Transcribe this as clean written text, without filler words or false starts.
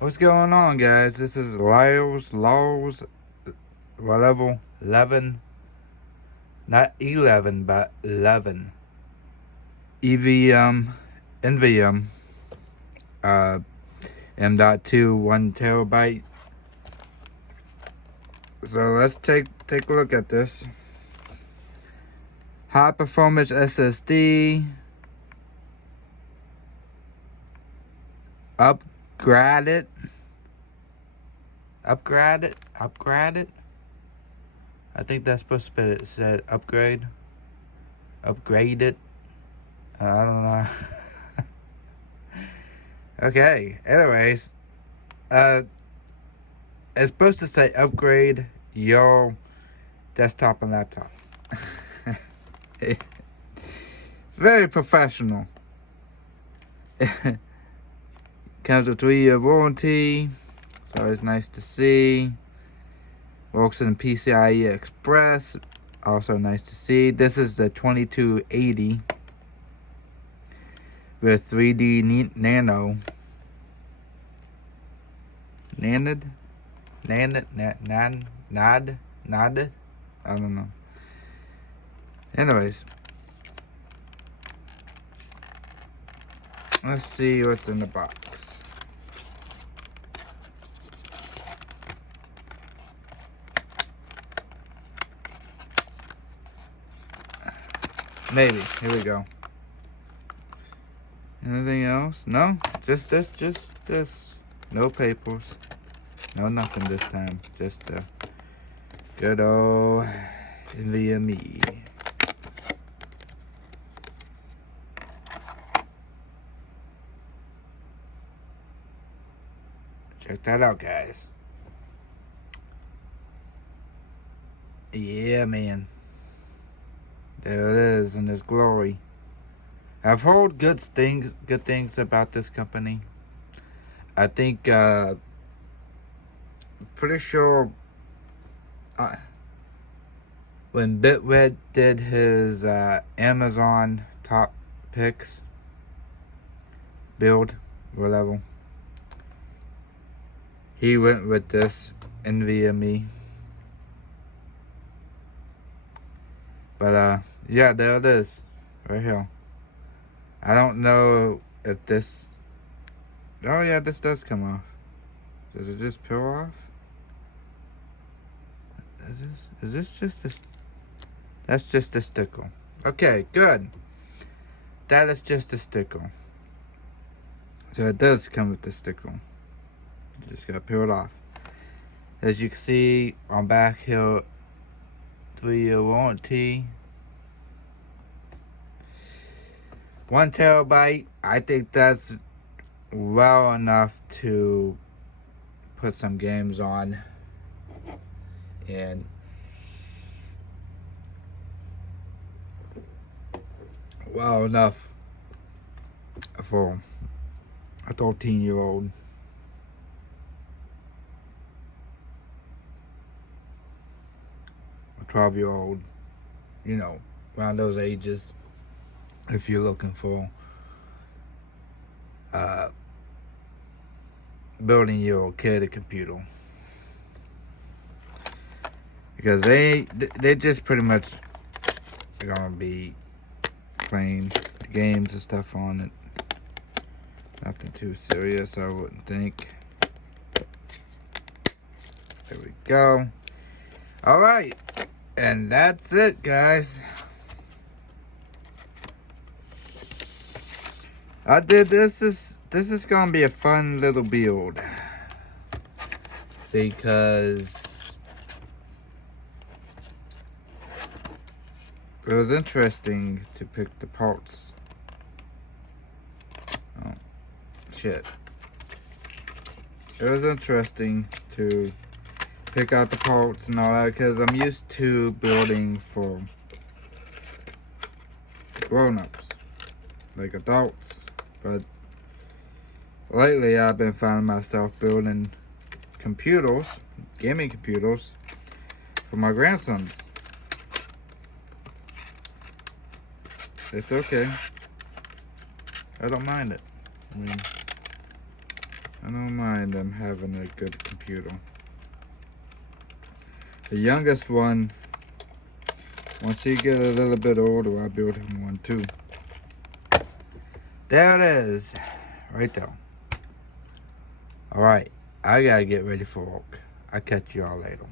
What's going on, guys? This is Lares level 11, not 11, but 11. EVM NVM M.2 1 terabyte. So let's take a look at this. High performance SSD. Upgraded. I think that's supposed to be it. Said upgraded. I don't know. Okay. Anyways, it's supposed to say upgrade your desktop and laptop. Very professional. Comes with 3-year warranty. It's always nice to see. Works in PCIe Express. Also nice to see. This is the 2280 with 3D nano. Naned? I don't know. Anyways. Let's see what's in the box. Maybe. Here we go. Anything else? No? Just this. No papers. No nothing this time. Just the good old NVMe. Check that out, guys. Yeah, man. There it is in its glory. I've heard good things about this company. I think, pretty sure when Bitred did his Amazon top picks build level, he went with this NVMe. But yeah, there it is, right here. I don't know if this. Oh yeah, this does come off. Does it just peel off? Is this just a? That's just a sticker. Okay, good. That is just a sticker. So it does come with the sticker. Just got peeled off. As you can see on back here, 3-year warranty. 1 terabyte. I think that's well enough to put some games on. And well enough for a 13-year-old. A 12-year-old. You know, around those ages. If you're looking for building your kid a computer, because they just pretty much gonna be playing games and stuff on it. Nothing too serious, I wouldn't think. There we go. All right, and that's it, guys. This is gonna be a fun little build, because it was interesting to pick the parts. Oh shit. It was interesting to pick out the parts and all that, because I'm used to building for grown-ups, like adults. But lately I've been finding myself building computers, gaming computers, for my grandsons. It's okay. I don't mind it. I mean, I don't mind them having a good computer. The youngest one, once he get a little bit older, I'll build him one too. There it is, right there. All right, I gotta get ready for work. I'll catch y'all later.